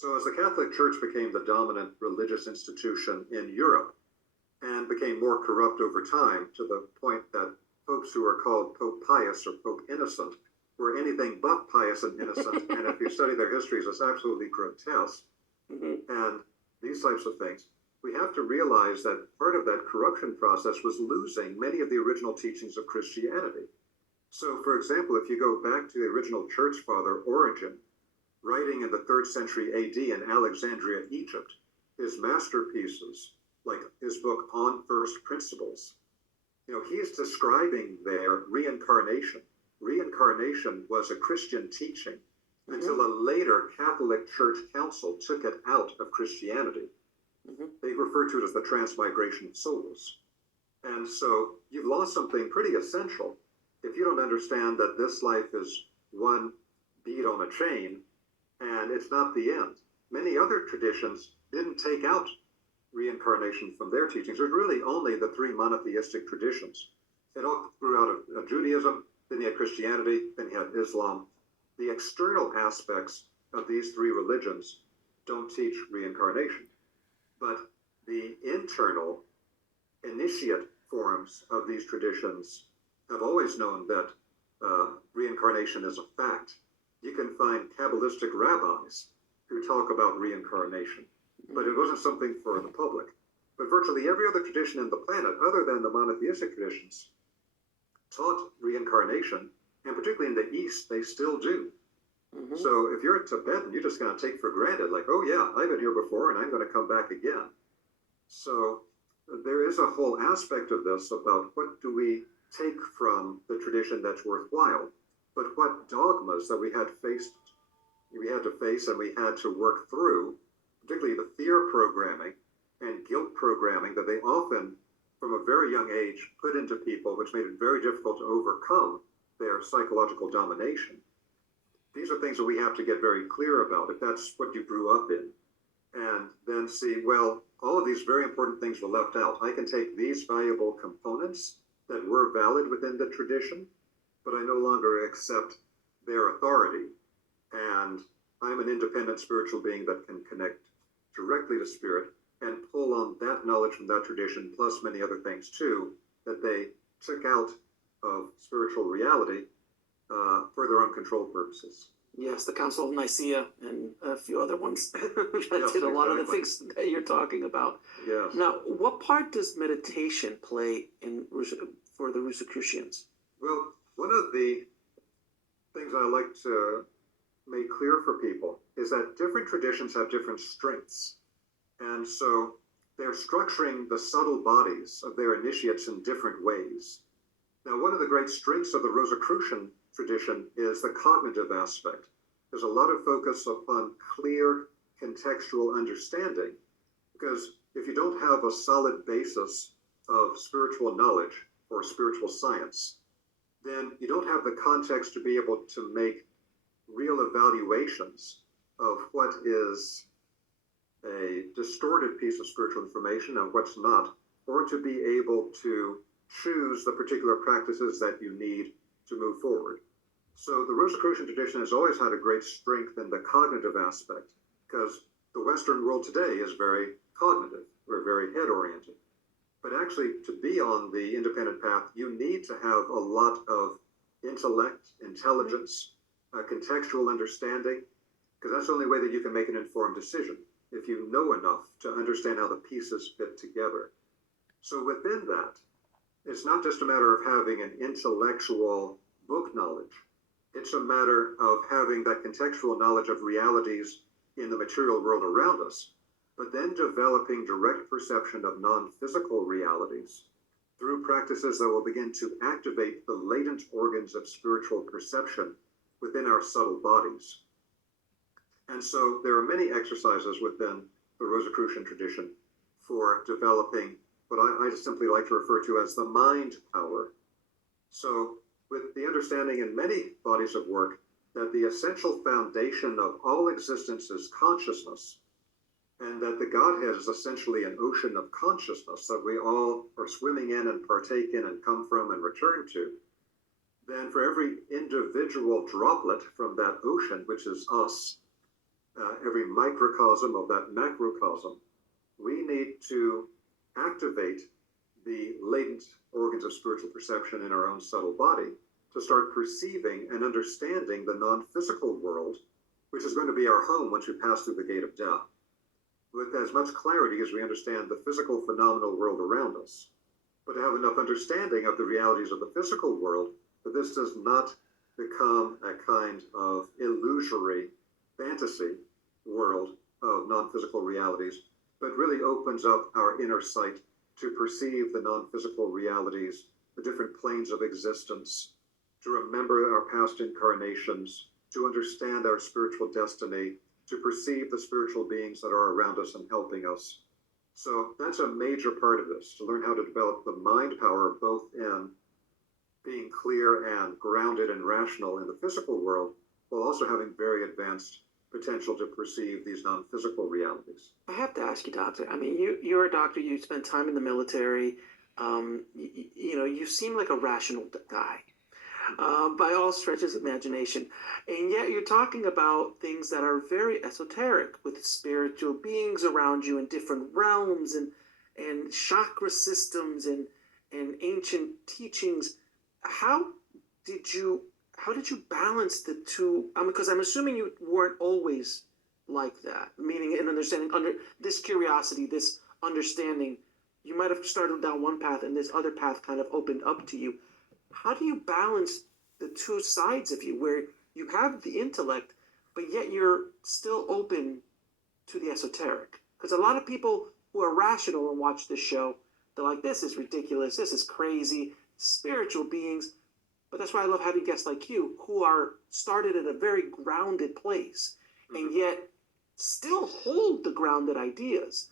So as the Catholic Church became the dominant religious institution in Europe and became more corrupt over time to the point that popes who were called Pope Pius or Pope Innocent were anything but pious and innocent, and if you study their histories, it's absolutely grotesque, and these types of things, we have to realize that part of that corruption process was losing many of the original teachings of Christianity. So, for example, if you go back to the original church father Origen, writing in the 3rd century AD in Alexandria, Egypt, his masterpieces, like his book On First Principles, he's describing there reincarnation. Reincarnation was a Christian teaching until a later Catholic Church Council took it out of Christianity. They refer to it as the transmigration of souls. And so you've lost something pretty essential if you don't understand that this life is one bead on a chain and it's not the end. Many other traditions didn't take out reincarnation from their teachings. There's really only the 3 monotheistic traditions. It all grew out of Judaism, then you had Christianity, then you had Islam. The external aspects of these 3 religions don't teach reincarnation. But the internal initiate forms of these traditions have always known that reincarnation is a fact. You can find Kabbalistic rabbis who talk about reincarnation, but it wasn't something for the public. But virtually every other tradition in the planet, other than the monotheistic traditions, taught reincarnation, and particularly in the East, they still do. So if you're a Tibetan, you're just going to take for granted, like, oh yeah, I've been here before and I'm going to come back again. So there is a whole aspect of this about what do we take from the tradition that's worthwhile, but what dogmas that we had to face and we had to work through, particularly the fear programming and guilt programming that they often, from a very young age, put into people, which made it very difficult to overcome their psychological domination. These are things that we have to get very clear about if that's what you grew up in. And then see, well, all of these very important things were left out. I can take these valuable components that were valid within the tradition, but I no longer accept their authority. And I'm an independent spiritual being that can connect directly to spirit and pull on that knowledge from that tradition, plus many other things too, that they took out of spiritual reality for their own control purposes. Yes, the Council of Nicaea and a few other ones that did a lot of the things that you're talking about. Yes. Now, what part does meditation play for the Rosicrucians? Well, one of the things I like to make clear for people is that different traditions have different strengths. And so they're structuring the subtle bodies of their initiates in different ways. Now, one of the great strengths of the Rosicrucian tradition is the cognitive aspect. There's a lot of focus upon clear contextual understanding, because if you don't have a solid basis of spiritual knowledge or spiritual science, then you don't have the context to be able to make real evaluations of what is a distorted piece of spiritual information and what's not, or to be able to choose the particular practices that you need to move forward. So the Rosicrucian tradition has always had a great strength in the cognitive aspect, because the Western world today is very cognitive. We're very head-oriented. But actually, to be on the independent path, you need to have a lot of intellect, intelligence, contextual understanding, because that's the only way that you can make an informed decision, if you know enough to understand how the pieces fit together. So within that, it's not just a matter of having an intellectual book knowledge. It's a matter of having that contextual knowledge of realities in the material world around us, but then developing direct perception of non-physical realities through practices that will begin to activate the latent organs of spiritual perception within our subtle bodies. And so there are many exercises within the Rosicrucian tradition for developing what I simply like to refer to as the mind power. So with the understanding in many bodies of work that the essential foundation of all existence is consciousness, and that the Godhead is essentially an ocean of consciousness that we all are swimming in and partake in and come from and return to, then for every individual droplet from that ocean, which is us, every microcosm of that macrocosm, we need to activate the latent organs of spiritual perception in our own subtle body to start perceiving and understanding the non-physical world, which is going to be our home once we pass through the gate of death, with as much clarity as we understand the physical phenomenal world around us, but to have enough understanding of the realities of the physical world that this does not become a kind of illusory fantasy world of non-physical realities, but really opens up our inner sight to perceive the non-physical realities, the different planes of existence, to remember our past incarnations, to understand our spiritual destiny, to perceive the spiritual beings that are around us and helping us. So that's a major part of this, to learn how to develop the mind power both in being clear and grounded and rational in the physical world, while also having very advanced potential to perceive these non-physical realities. I have to ask you, Doctor. I mean, you're a doctor. You spent time in the military. You seem like a rational guy, by all stretches of imagination, and yet you're talking about things that are very esoteric, with spiritual beings around you in different realms and chakra systems and ancient teachings. How did you balance the two? Because I'm assuming you weren't always like that, meaning in understanding, under this curiosity, this understanding, you might have started down one path and this other path kind of opened up to you. How do you balance the two sides of you, where you have the intellect, but yet you're still open to the esoteric? Because a lot of people who are rational and watch this show, they're like, this is ridiculous, this is crazy, spiritual beings. But that's why I love having guests like you, who are started in a very grounded place, and yet still hold the grounded ideas,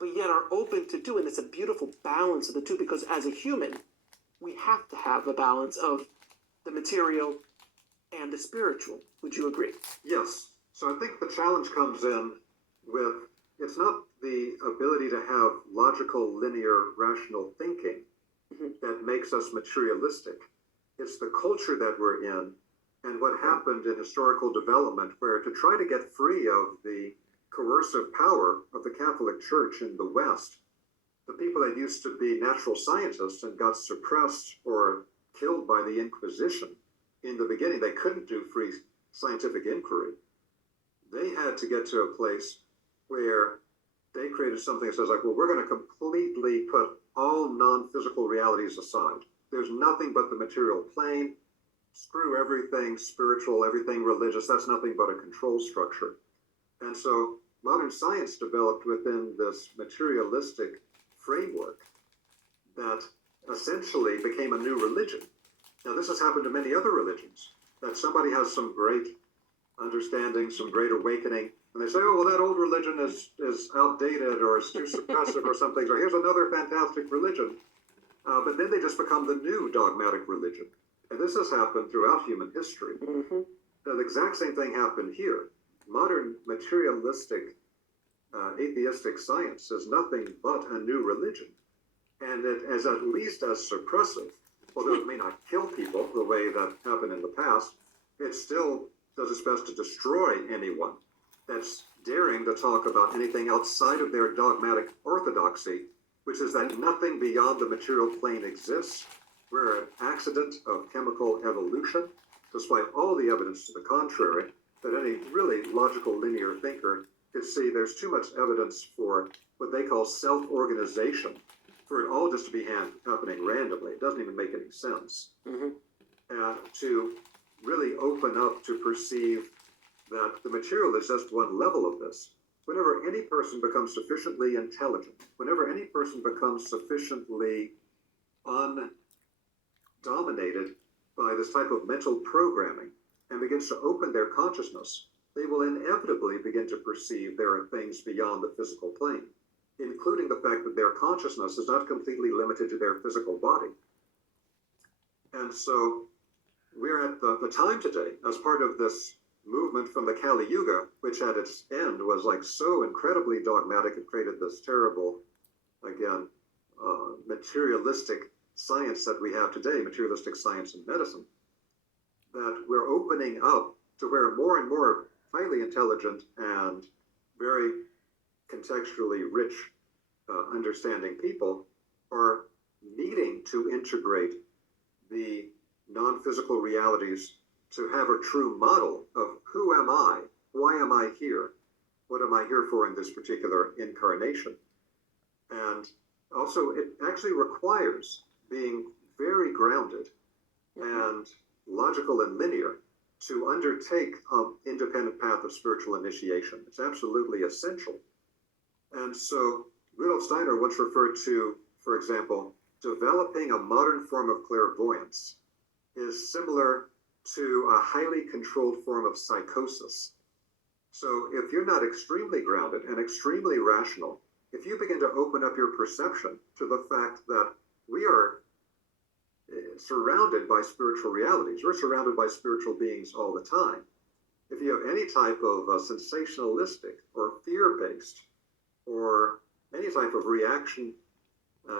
but yet are open to do. And it's a beautiful balance of the two, because as a human, we have to have a balance of the material and the spiritual. Would you agree? Yes. So I think the challenge comes in with, it's not the ability to have logical, linear, rational thinking that makes us materialistic. It's the culture that we're in and what happened in historical development, where to try to get free of the coercive power of the Catholic Church in the West, the people that used to be natural scientists and got suppressed or killed by the Inquisition in the beginning, they couldn't do free scientific inquiry. They had to get to a place where they created something that says, like, well, we're going to completely put all non-physical realities aside. There's nothing but the material plane. Screw everything spiritual, everything religious. That's nothing but a control structure. And so modern science developed within this materialistic framework that essentially became a new religion. Now, this has happened to many other religions, that somebody has some great understanding, some great awakening, and they say, oh, well, that old religion is outdated or is too suppressive or something, or here's another fantastic religion. But then they just become the new dogmatic religion. And this has happened throughout human history. The exact same thing happened here. Modern materialistic, atheistic science is nothing but a new religion. And it is at least as suppressive, although it may not kill people the way that happened in the past, it still does its best to destroy anyone that's daring to talk about anything outside of their dogmatic orthodoxy, which is that nothing beyond the material plane exists. We're an accident of chemical evolution, despite all the evidence to the contrary, that any really logical linear thinker could see there's too much evidence for what they call self-organization, for it all just to be happening randomly. It doesn't even make any sense. To really open up to perceive that the material is just one level of this. Whenever any person becomes sufficiently intelligent, whenever any person becomes sufficiently undominated by this type of mental programming and begins to open their consciousness, they will inevitably begin to perceive there are things beyond the physical plane, including the fact that their consciousness is not completely limited to their physical body. And so we're at the time today, as part of this movement from the Kali Yuga, which at its end was like so incredibly dogmatic and created this terrible, again, materialistic science that we have today, materialistic science and medicine, that we're opening up to where more and more highly intelligent and very contextually rich understanding people are needing to integrate the non-physical realities to have a true model of who am I, why am I here, what am I here for in this particular incarnation. And also, it actually requires being very grounded and logical and linear to undertake an independent path of spiritual initiation. It's absolutely essential. And so Rudolf Steiner once referred to, for example, developing a modern form of clairvoyance is similar to a highly controlled form of psychosis. So if you're not extremely grounded and extremely rational, if you begin to open up your perception to the fact that we are surrounded by spiritual realities, we're surrounded by spiritual beings all the time. If you have any type of sensationalistic or fear-based or any type of reaction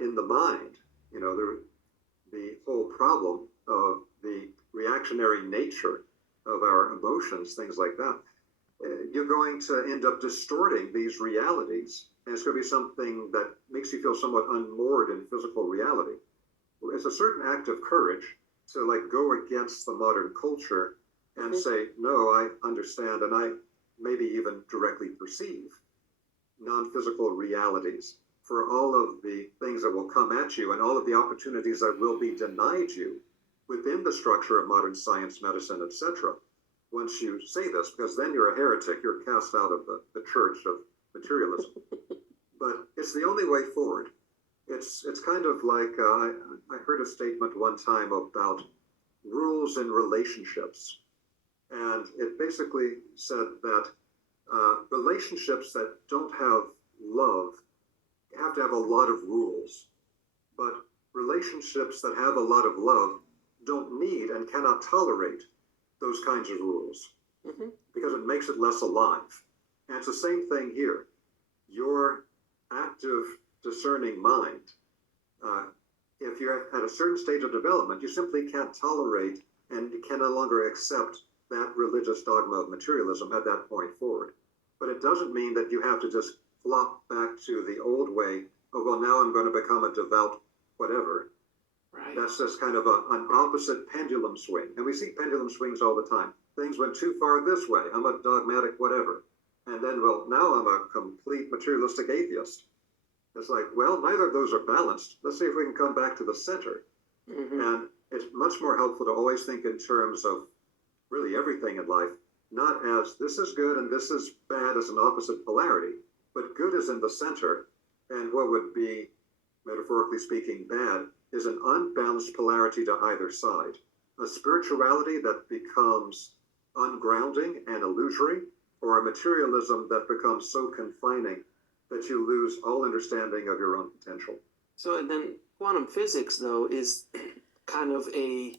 in the mind, you know, the whole problem of the reactionary nature of our emotions, things like that, you're going to end up distorting these realities, and it's going to be something that makes you feel somewhat unmoored in physical reality. It's a certain act of courage to like go against the modern culture and say, no, I understand, and I maybe even directly perceive non-physical realities for all of the things that will come at you and all of the opportunities that will be denied you within the structure of modern science, medicine, etc. Once you say this, because then you're a heretic, you're cast out of the church of materialism. But it's the only way forward. It's kind of like, I heard a statement one time about rules in relationships. And it basically said that relationships that don't have love have to have a lot of rules. But relationships that have a lot of love don't need and cannot tolerate those kinds of rules because it makes it less alive. And it's the same thing here. Your active, discerning mind, if you're at a certain stage of development, you simply can't tolerate and you can no longer accept that religious dogma of materialism at that point forward. But it doesn't mean that you have to just flop back to the old way of, well, now I'm going to become a devout whatever. Right. That's just kind of an opposite pendulum swing. And we see pendulum swings all the time. Things went too far this way. I'm a dogmatic whatever. And then, well, now I'm a complete materialistic atheist. It's like, well, neither of those are balanced. Let's see if we can come back to the center. And it's much more helpful to always think in terms of really everything in life, not as this is good and this is bad as an opposite polarity, but good is in the center, and what would be, metaphorically speaking, bad is an unbalanced polarity to either side. A spirituality that becomes ungrounding and illusory, or a materialism that becomes so confining that you lose all understanding of your own potential. So, and then quantum physics, though, is kind of a